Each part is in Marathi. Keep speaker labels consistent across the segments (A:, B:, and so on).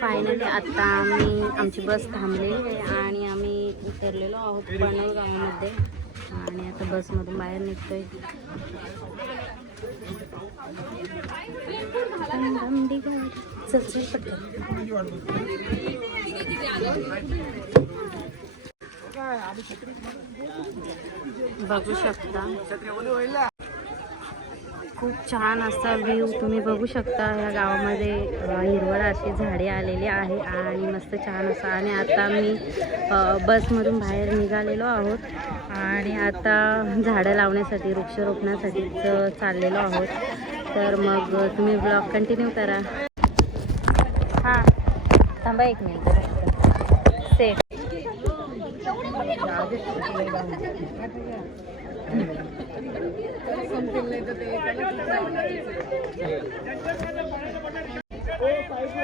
A: फायनली आता आम्ही आमची बस थांबलेली आहे आणि आम्ही उतरलेलो आहोत पनवेल गावामध्ये. आणि आता बसमधून बाहेर निघतोय. बघू शकता. खूप छान असा व्ह्यू तुम्ही बघू शकता ह्या गावामध्ये हिरवळ अशी झाडे आलेली आहे आणि मस्त छान असा. आणि आता मी बसमधून बाहेर निघालेलो आहोत. आणि आता झाडं लावण्यासाठी वृक्षारोपणासाठी चाललेलो आहोत. तर मग तुम्ही ब्लॉग कंटिन्यू करा. हां. थांबा एक मिनिट. सेफ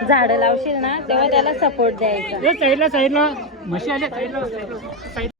A: झाडं लावशील ना तेव्हा त्याला सपोर्ट द्यायचा.
B: साईडला साईडला म्हशी आल्या साईडला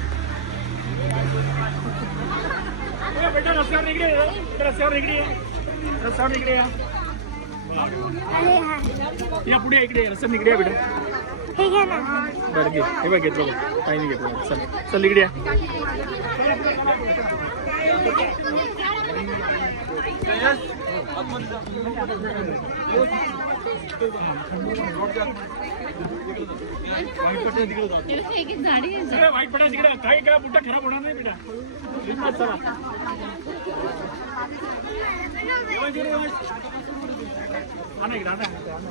B: बेटा रस्त्यावर इकडे रस्त्यावर इकडे रस्त्यावर इकडे या या पुढे इकडे रस्त्यावर इकडे या बेटा। बरं घे हे बघ घेतलं बघ। काही नाही घेतलं चल चल इकडे या सगळं वाईट पडा तिकडे काही काय बुट्टा खराब होणार नाही बेटा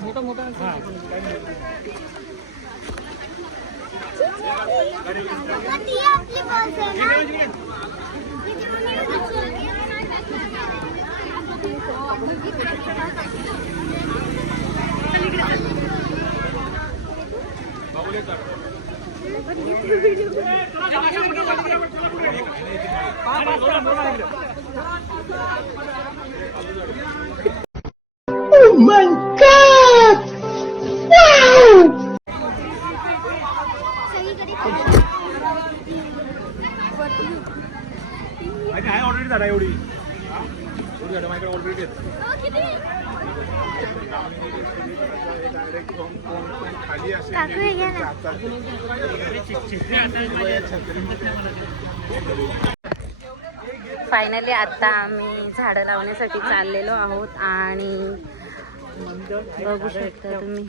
B: मोठा मोठा हा काही नाही. माहिती
A: फायनली आता आम्ही झाडं लावण्यासाठी चाललेलो आहोत आणि बघू शकता तुम्ही.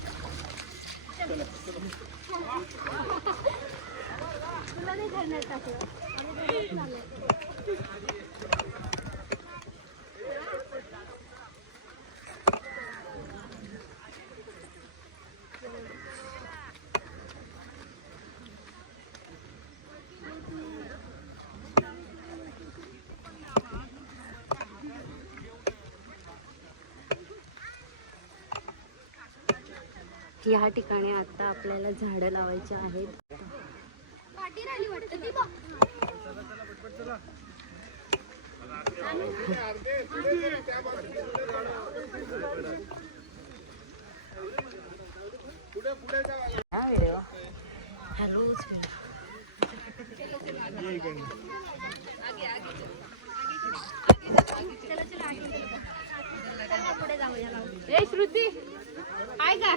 A: या ठिकाणी आता आपल्याला झाडं लावायची आहेत. हॅलो श्रुती. काय का.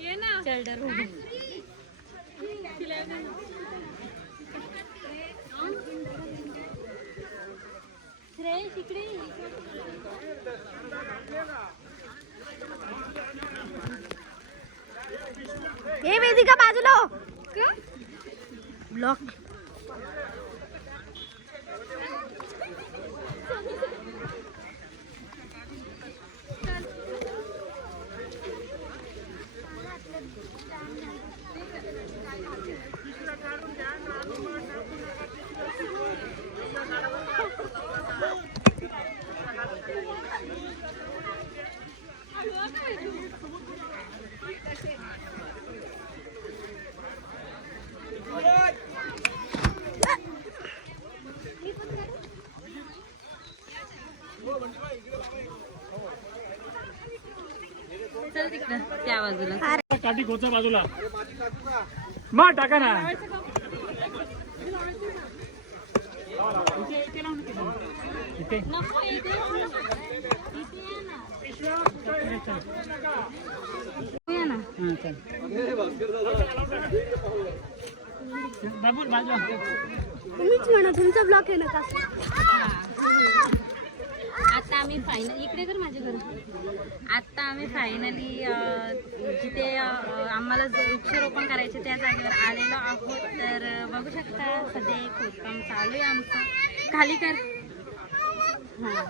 A: ये ना. शोल्डर श्रेयस इकडे.
C: हे वेदिका बाजूला हो.
A: त्या बाजूला.
B: काठी खोचा बाजूला? मा टाका ना. इथे. बाबू बाजू
C: तुम्हीच म्हणा तुमचा ब्लॉक आहे ना का?
A: आम्ही फायनल इकडे कर माझ्या घर. आता आम्ही फायनली जिथे आम्हाला वृक्षारोपण करायचे त्या जागेवर आलेलो आहोत. तर बघू शकता सध्या एक खोदकाम चालू आहे आमचं. खाली कर. हां.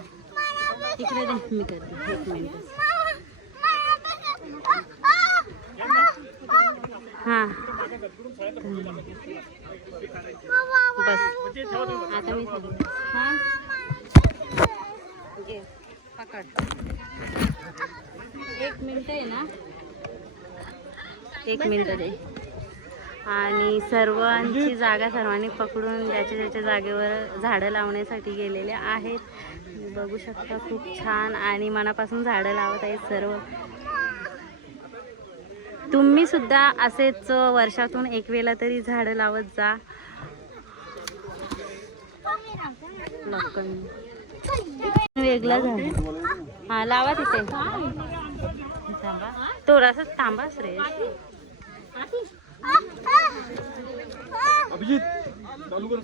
A: तिकडे दे मी करते. एक मिनिट. हां. बस. आता मी. हां? घे, पकड. एक मिनिट आहे ना? एक मिनिट दे. आणि सर्वांची जागा सर्वांनी पकडून ज्याच्या ज्याच्या जागेवर झाडं लावण्यासाठी गेलेले आहेत. बघू शकता खूप छान आणि मनापासून झाडं लावत आहेत सर्व. तुम्ही सुद्धा असेच वर्षातून एक वेळा तरी झाडं लावत जा. लोकांनी वेगळा झाला. हा लावा तिथे. थोडासा थांबा रे
B: अभिजित चालू कर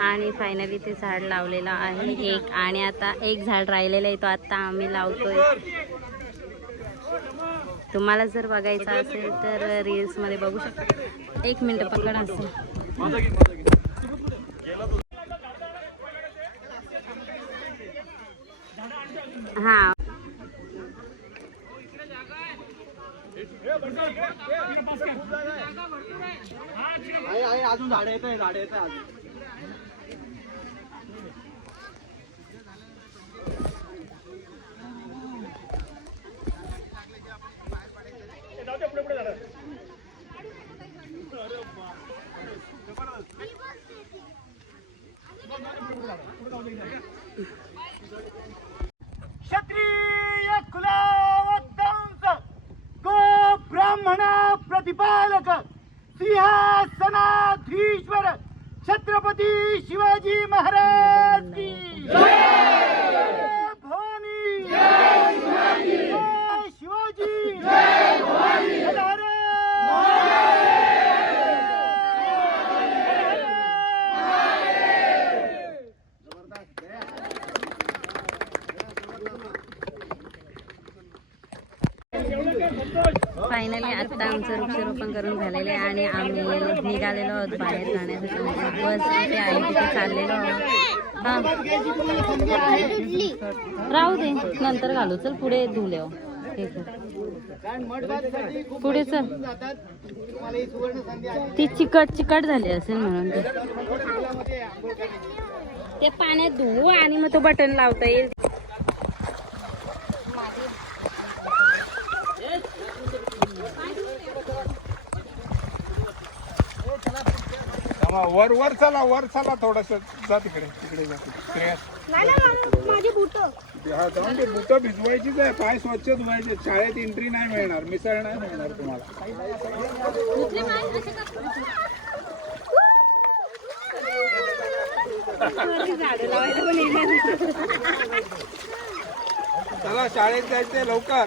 A: आणि फायनली ते झाड लावलेलं आहे एक. आणि आता एक झाड राहिलेलं आहे तो आता आम्ही लावतोय. तुम्हाला जर बघायचं असेल तर रील्समध्ये बघू शकता. एक मिनिट पकड असेल हां.
B: आहे आहे अजून झाडं येत आहे झाडं येत आहे अजून.
A: Sabati. पण करून झालेले आणि आम्ही निघालेलो आहोत बाहेर जाण्यासाठी. बस इथे आहे तिथे चाललेलो आहोत. राहू दे. नंतर घालू. चल पुढे धुले हो. पुढे चल. ती चिकट चिकट झाली असेल म्हणून ते पाण्यात धुवू आणि मग तो बटन लावता येईल.
D: थांबा, वर वर चला वर चला थोडस. जा तिकडे तिकडे जा. तिकडे
C: माझी बुट.
D: हा जाऊन ते बुटं भिजवायचीच आहे. पाय स्वच्छ धुवायचे. शाळेत एंट्री नाही मिळणार. मिसळ नाही मिळणार तुम्हाला. चला शाळेत जायचंय लवकर.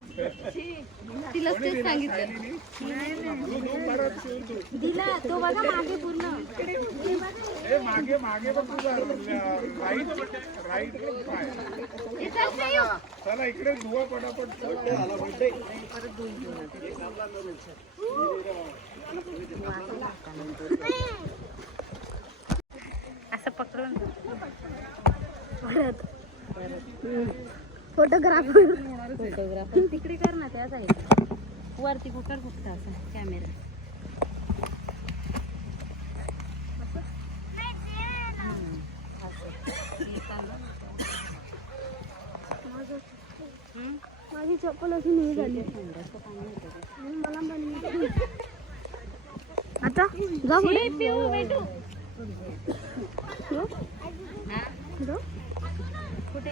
A: तिलाच तेच सांगितलं. दिला तो बघा मागे पूर्ण.
D: ए, मागे मागे बघ तुझा राईट राईट पाय. चला इकडे धुवा पटापट.
A: असं पकडून.
C: फोटोग्राफर.
A: फोटोग्राफर. तिकडे कर ना त्या साईड वरती कुकर फक्त असं कॅमेरा
C: माझी चप्पल अशी नाही झाली. मला आता जा पुढे. जा.
A: कुठे?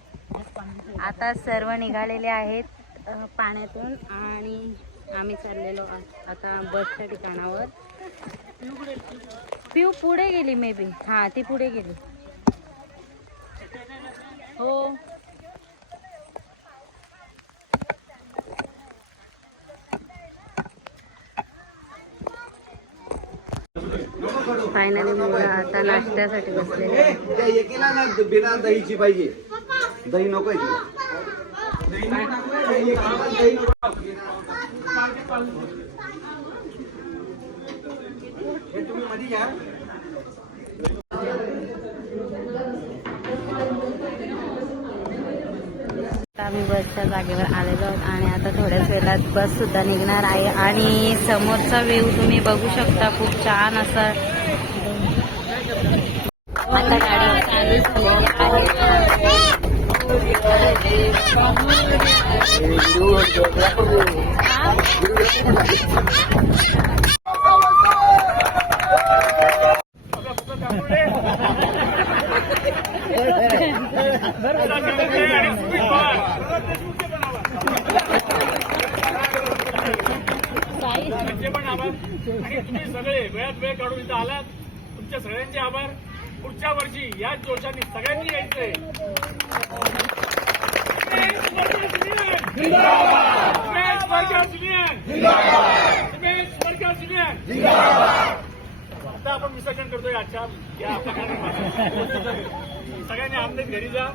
E: आता
A: सर्व निघालेले आहेत पाण्यातून आणि आम्ही चाललेलो आता बसच्या ठिकाणावर. पिऊ पुढे गेली मे बी हा ती पुढे गेली. हो. फायनली मुलं आता नाश्त्यासाठी बसलेले
E: बिना दहीची पाहिजे. दही नको. आहे तुम्ही मध्ये घ्या
A: आता आम्ही बसच्या जागेवर आलेलो आहोत आणि आता थोड्याच वेळात बस सुद्धा निघणार आहे. आणि समोरचा व्ह्यू तुम्ही बघू शकता खूप छान असा. आता गाडी चालू झालेली आहे
B: सगळे वेळात वेळ काढून इथं आलात. तुमच्या सगळ्यांचे आभार. पुढच्या वर्षी याच जोशाने सगळ्यांनी यायचंय. आता आपण विसर्जन करतोय आजच्या या सगळ्यांनी आमदार घरी जा.